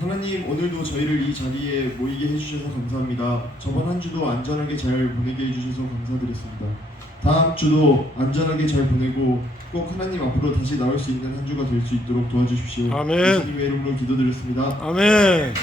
하나님 오늘도 저희를 이 자리에 모이게 해주셔서 감사합니다. 저번 한 주도 안전하게 잘 보내게 해주셔서 감사드렸습니다. 다음 주도 안전하게 잘 보내고 꼭 하나님 앞으로 다시 나올 수 있는 한 주가 될 수 있도록 도와주십시오. 아멘. 예수님의 이름으로 기도드렸습니다. 아멘.